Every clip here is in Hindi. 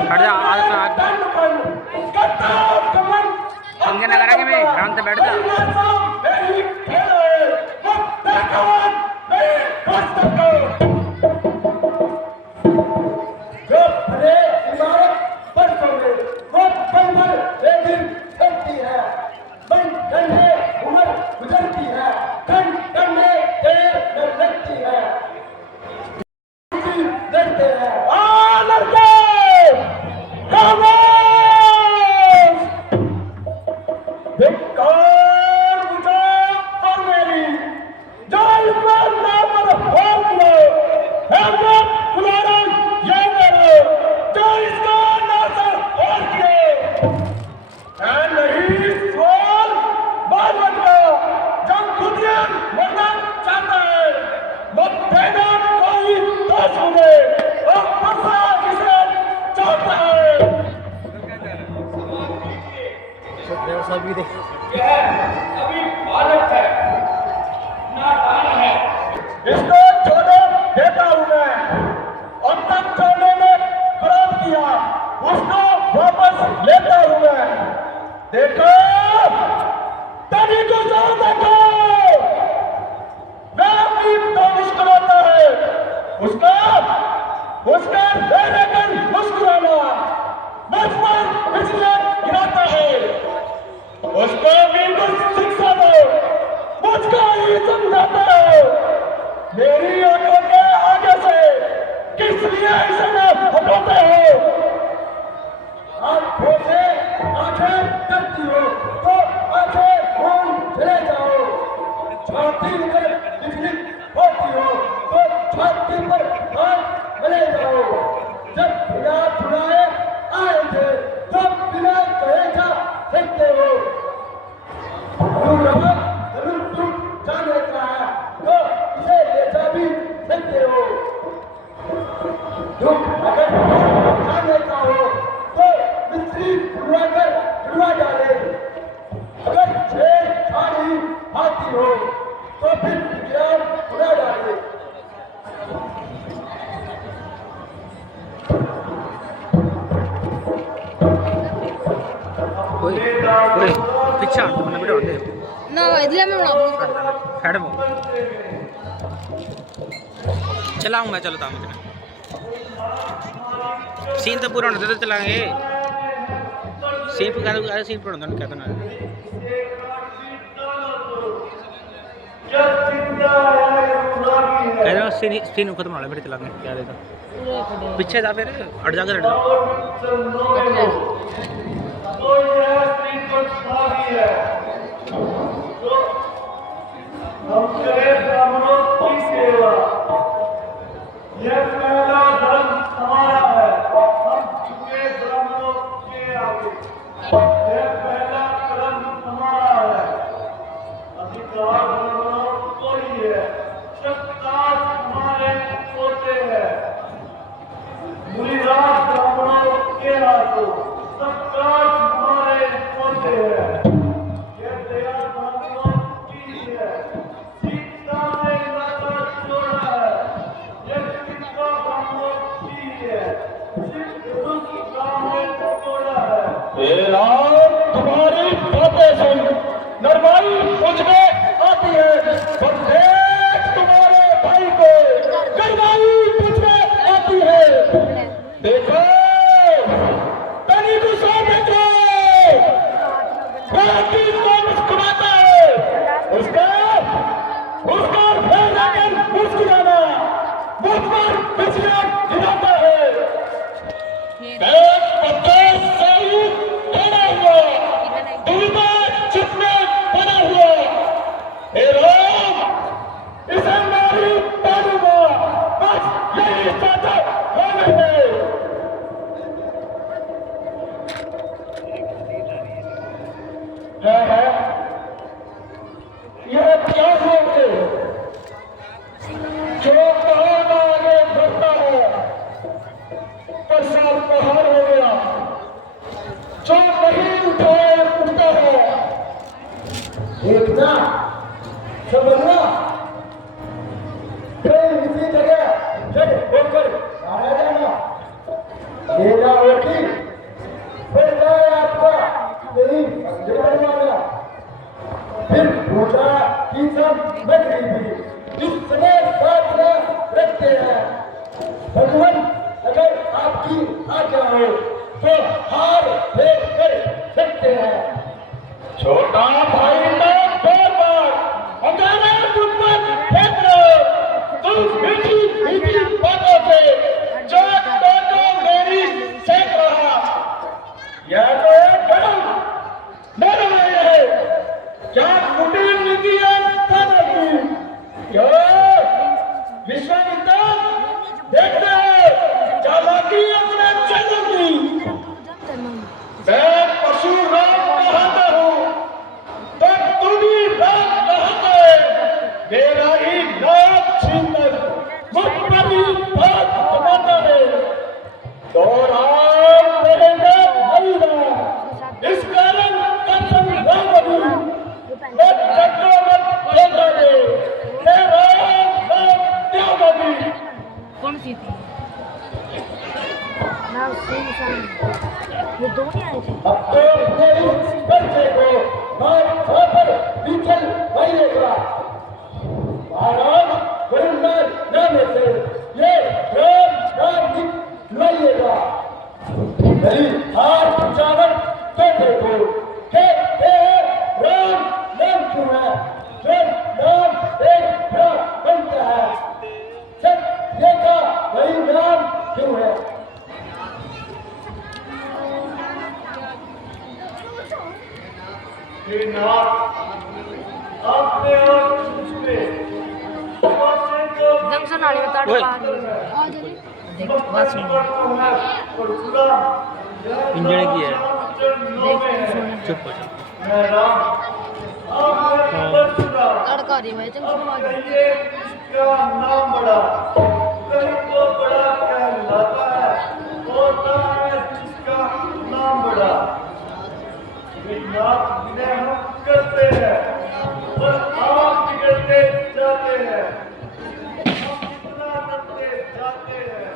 हट जा पंगे ना करेंगे मैं आराम से बैठ जा अभी बालक है, नादान है, इसको छोड़ो देता हूं मैं। अब तक छोड़ने में खराब किया, उसको वापस लेता हूं मैं। देखो तभी को जाओ, देखो मैं अपनी तो मुस्कुराता है, उसका देने कर मुस्कुराना मुझ पर बिजली गिराता है। उसको भी कुछ शिक्षा दो, मुझको ही समझाता है। मेरी आंखों के आगे से किस लिए इसे हटाते हो? आंखों से आंखें करती हो तो आंखें खून चले जाओ। छाती पर बिजली होती हो तो छाती पर हाथ मले जाओ। जब बिना छुड़ाए आए थे तब बिना कहे जा सकते हो। तुम जाने का है तो इसे लेकर भी सकते हो। तुम अगर जाने का हो तो मिस्त्री छुड़वा डाले। अगर छेड़छाड़ी आती हो तो फिर विज्ञान उड़ा डाले। पीछा तुमने वीडियो दे ना इधर में बना दूंगा हेड में चलाऊं मैं चलता हूं सीन तो पूरा होने दे तो चलाएंगे सीन पे कहते सीन पूरा होने कहते ना कह रहा सीन खत्म होने फिर चलाएंगे क्या देता पीछे जा फिर हट जा कर यह पहला धर्म हमारा है, हम झुके ब्राह्मणों के आगे। यह पहला कदम हमारा है, अधिकार ब्राह्मणों को ही है, सत्ताज हमारे पोते हैं। मुनिराज ब्राह्मणों के हाथों, सत्ताज हमारे पोते हैं। यह दया ब्राह्मणों की है, सीता ने नाता जोड़ा है। यह कितना ब्राह्मणों की है, तुम्हारी बातें सुन नरमाई मुझमें आती है, पर देख तुम्हारे भाई को गहराई मुझमें आती है। देखो तनी गुस्सा देखो, बाकी तो मुस्कुराता है, उसका फेर लेकर मुस्कुराना मुझ पर बिजलियां गिराता है। प्रदेश से ही बना हुआ, दुर्गा जिसमें बना हुआ क्या हो तो हार फेर कर सकते हैं। छोटा भाई ने दो बार अंगारा तुम पर फेंक लो, तुम मीठी मीठी बातों से जो तो मेरी सेक रहा। यह तो एक गलत मेरे लिए है, क्या कुटीर नीति है थाना की, क्या विश्वामित्र देखते हैं चालाकी अपने चेलों की। मैं पशु राम कहता हूँ तो तू भी राम कहते, मेरा ही नाम छीनकर मुझ पर ही बात कमाता है। तो राम रहेगा नहीं राम, इस कारण कसम राम अभी मैं चक्रों में भेजा दे, मैं राम राम त्याग अभी। कौन सी थी नाम ये दो ही आए थे। अब तो मेरी बच्चे को मार पर विचल भइएगा। महाराज वरुणदास नाम से ये राम राम निकलिएगा। मेरी हार उजागर तो देखो कहते हैं राम नाम क्यों है, जब नाम एक राम बनता है, सब देखा वही नाम क्यों है। अपने जंक्शन वाले में ताड़ ओए। पा देख बात सुन इंजन की है, देख सुन चुप हो तड़का रही भाई जंक्शन वाले नाम बड़ा कहीं तो बड़ा कहलाता है, होता है जिसका नाम बड़ा। विनाश विनय हम करते हैं और आप बिगड़ते जाते हैं। हम कितना करते जाते हैं,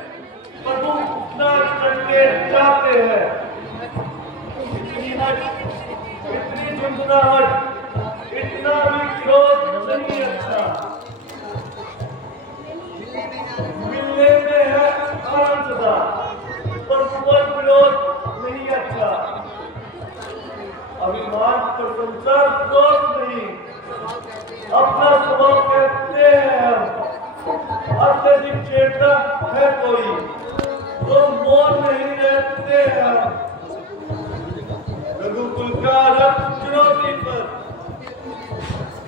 प्रभु उतना करते जाते हैं। इतनी झुंझुनाहट, इतना भी क्रोध नहीं अच्छा। मिलने में है आनंद सदा, पर विरोध नहीं अच्छा। अभिमान प्रशंसा दोष नहीं, अपना स्वभाव कहते हैं हम। अत्यधिक चेतना है कोई तो मौन नहीं रहते हैं हम। रघुकुल का रथ चुनौती पर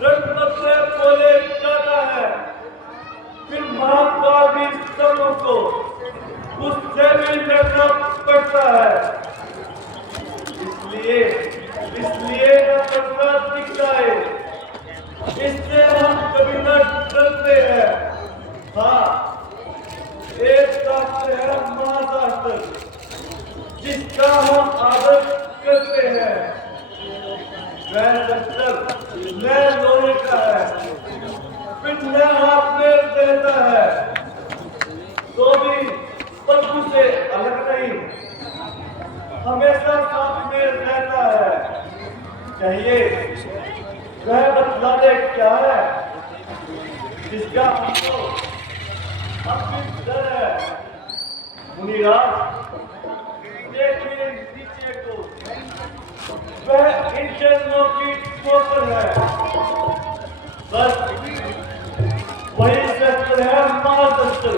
रणपथ से बोले जाता है, फिर महात्मा भी सबों को उससे भी लड़ना पड़ता है। इसलिए न करना दिख जाए, इससे हम कभी न डरते हैं। हाँ, एक शास्त्र है महाशास्त्र, जिसका हम आदर करते हैं। वह शस्त्र नए लोहे का है, पिछले हाथ में रहता है, तो भी प्रभु से अलग नहीं, हमेशा साथ में रहता है। चाहिए वह बतला दे क्या है, जिसका हमको अपनी डर है। मुनिराज देखिए नीचे को, वह इन चरणों की ठोकर है। बस वही शस्त्र है महाशस्त्र,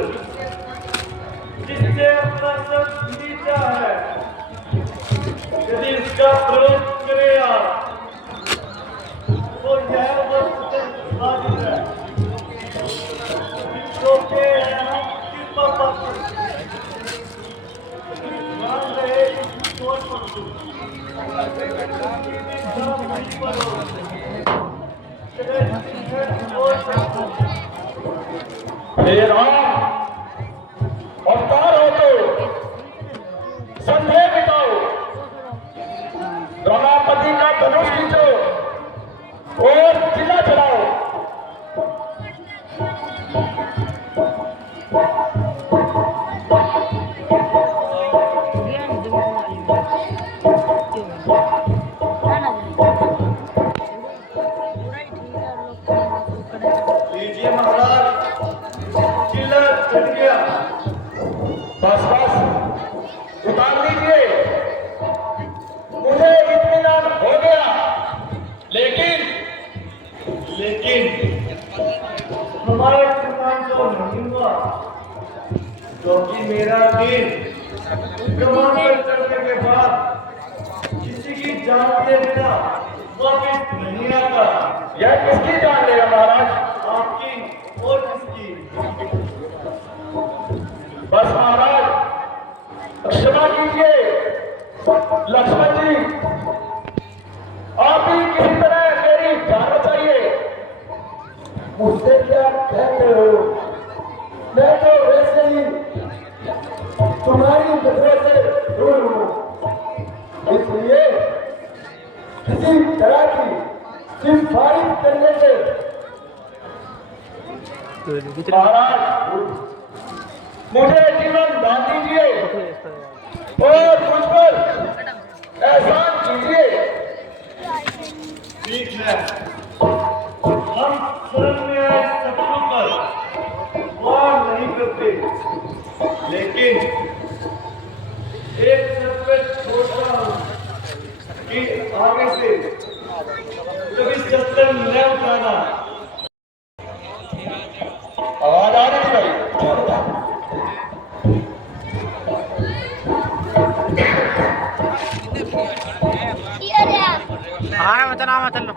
जिससे अपना सब नीचा है। यदि इसका प्रयोग करे आप तो यह वस्तु हाजिर है। तो के हम कृपा पात्र मान रहे सोच वस्तु अवतार हो तो संदेह बिताओ, रमापति का धनुष खींचो और जिला चलाओ। लीजिए महाराज, किला छट गया। बस बस जुकाम लीजिए। मुझे इत्मीनान हो गया, लेकिन हमारे जुकाम तो नहीं हुआ, क्योंकि मेरा दिल कमान पर चढ़ने के बाद किसी की जान लिए बिना वापिस नहीं आता। यह किसकी जान लेगा महाराज? आपकी और किसकी? बस महाराज क्षमा कीजिए। लक्ष्मण जी, आप ही किसी तरह मेरी जान बचाइए। मुझसे क्या कहते हो? मैं तो वैसे ही तुम्हारी नजरों से दूर हूं, इसलिए किसी तरह की सिफारिश करने से महाराज मुझे जीवन दान दीजिए और मुझ पर एहसान कीजिए। ठीक है, हम शरण में आए शत्रु पर वार नहीं करते, लेकिन एक शर्त पे छोड़ता हूं कि आगे से कभी शस्त्र न उठाना। आवाज आ रही भाई? हाँ, मतलब